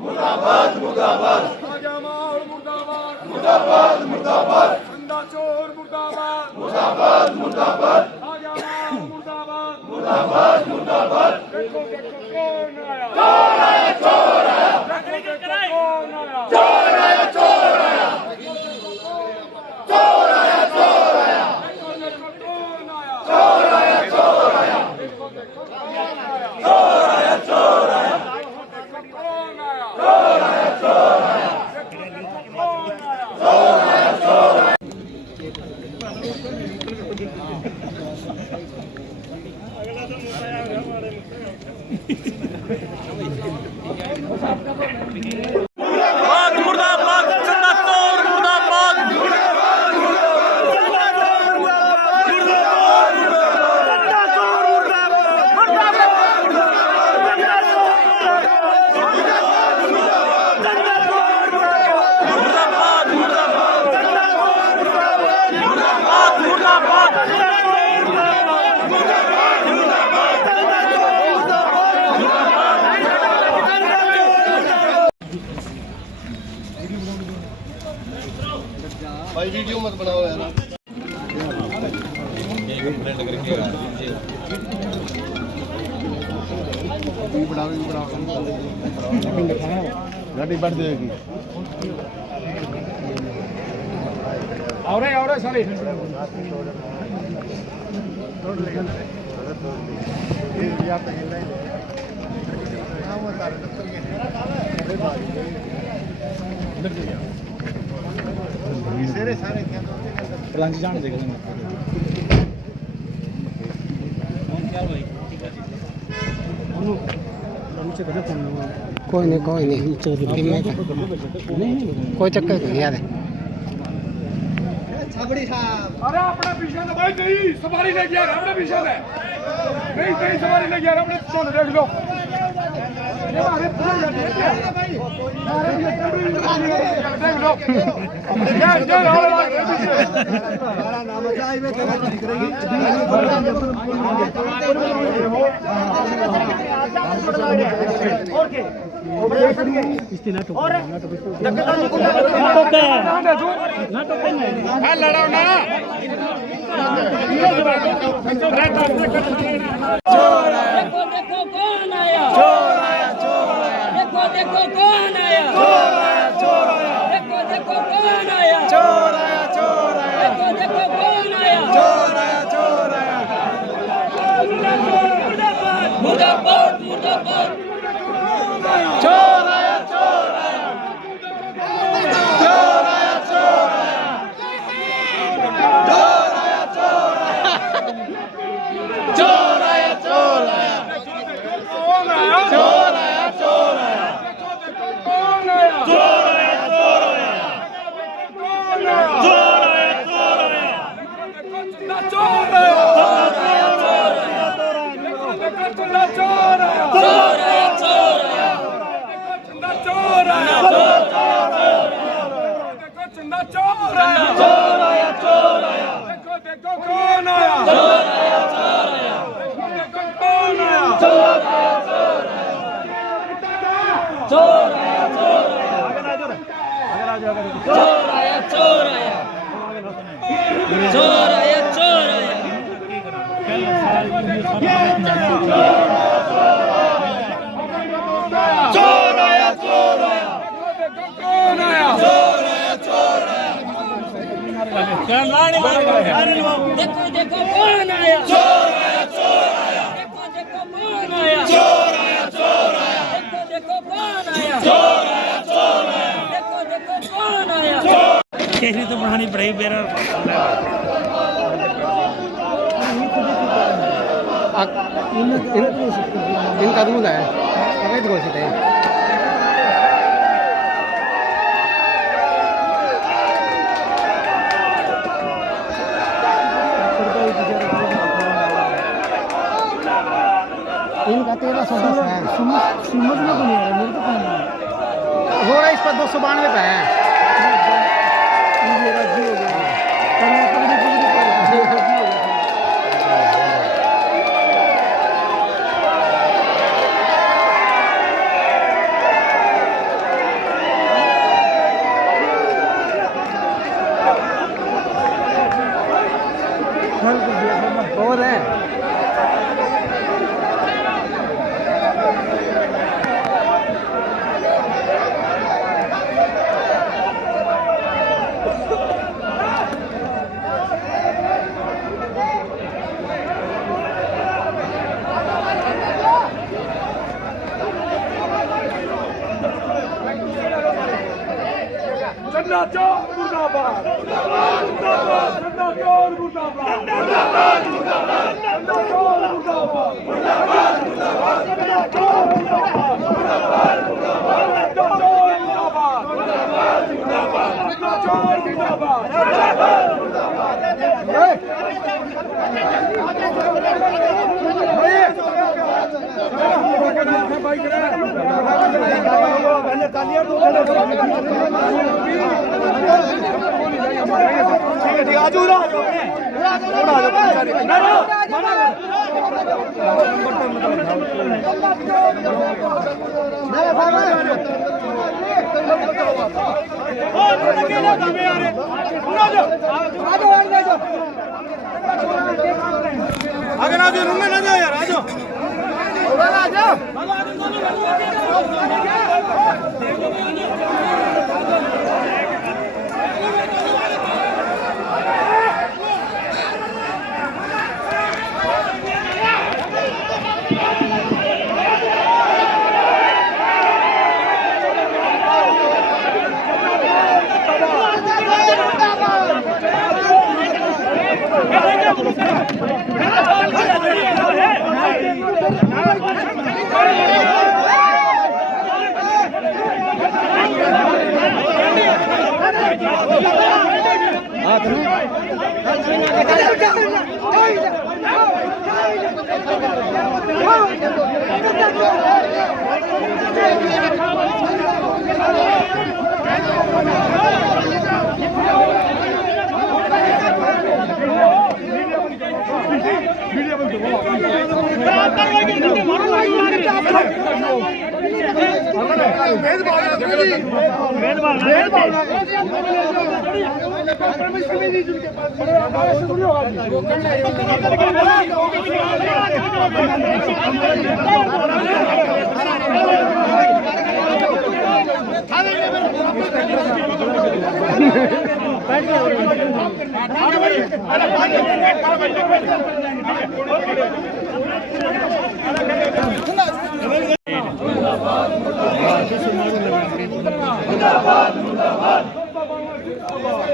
मुर्दाबाद मुर्दाबाद जमाल मुर्दाबाद मुर्दाबाद मुर्दाबाद अंधा चोर मुर्दाबाद मुर्दाबाद मुर्दाबाद जमाल मुर्दाबाद मुर्दाबाद मुर्दाबाद देखो देखो कौन आया चोर आया चोर आया देखो देखो कौन आया चोर आया चोर आया चोर आया चोर आया देखो देखो कौन आया चोर आया चोर आया देखो देखो कौन आया चोर आया चोर आया देखो देखो कौन आया चोर आया चोर आया देखो देखो कौन आया चोर आया चोर आया मुर्दाबाद मुर्दाबाद चंदा चोर मुर्दाबाद मुर्दाबाद मुर्दाबाद भाई वीडियो मत बनाओ यार गाड़ी बढ़ जाएगी और सॉरी जाने देगा कोई नहीं कोई चक्कर नहीं यार अरे अपना पीछे तो भाई नहीं सवारी ले गया अपने पीछे में नहीं कहीं सवारी ले गया अपने सुन देख लो ये हमारे पूरे जाते हैं भाई हमारे ये देख लो यार जो हमारा नाम है आई में दिख रही है लड़ाओ ना देखो देखो कौन आया चोर आया चोर आया देखो देखो कौन आया चोर आया चोर आया देखो देखो कौन आया चोर आया चोर आया देखो देखो कौन आया चोर आया चोर आया मुर्दाबाद मुर्दाबाद चोर आया चोर आया चोर आया चोर आया चोर आया चोर आया चोर आया चोर आया कौन आया चोर आया चोर आया कौन आया चोर आया चोर आया कौन आया चोर आया चोर आया चोर आया चंदा चोर आया चोर आया चोर आया चंदा चोर आया चंदा चोर आया चोर आया चोर आया देखो देखो कौन आया चोर आया चोर आया देखो देखो कौन आया चोर आया चोर आया चोर आया चोर आया चोर आया चोर आया चोर आया चोर आया चोर आया चोर आया देखो कौन आया चोर आया चोर आया देखो देखो कौन आया चोर आया चोर आया देखो देखो कौन आया चोर आया चोर आया देखो देखो कौन आया चोर आया चोर आया देखो देखो कौन आया केसरी तो बढ़ानी पड़ेगी मेरा इनका दूध है अवैध घोषित है इनका 1310 है समझ में नहीं आ रहा मेरे को हो रहा है इस पर 292 का है चंदा चौर मुर्दाबाद चंदा चौर मुर्दाबाद चंदा चौर मुर्दाबाद चंदा चौर आगे ना जो रूम में ना जाओ यार आ जाओ आ जाओ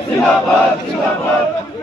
जिंदाबाद जिंदाबाद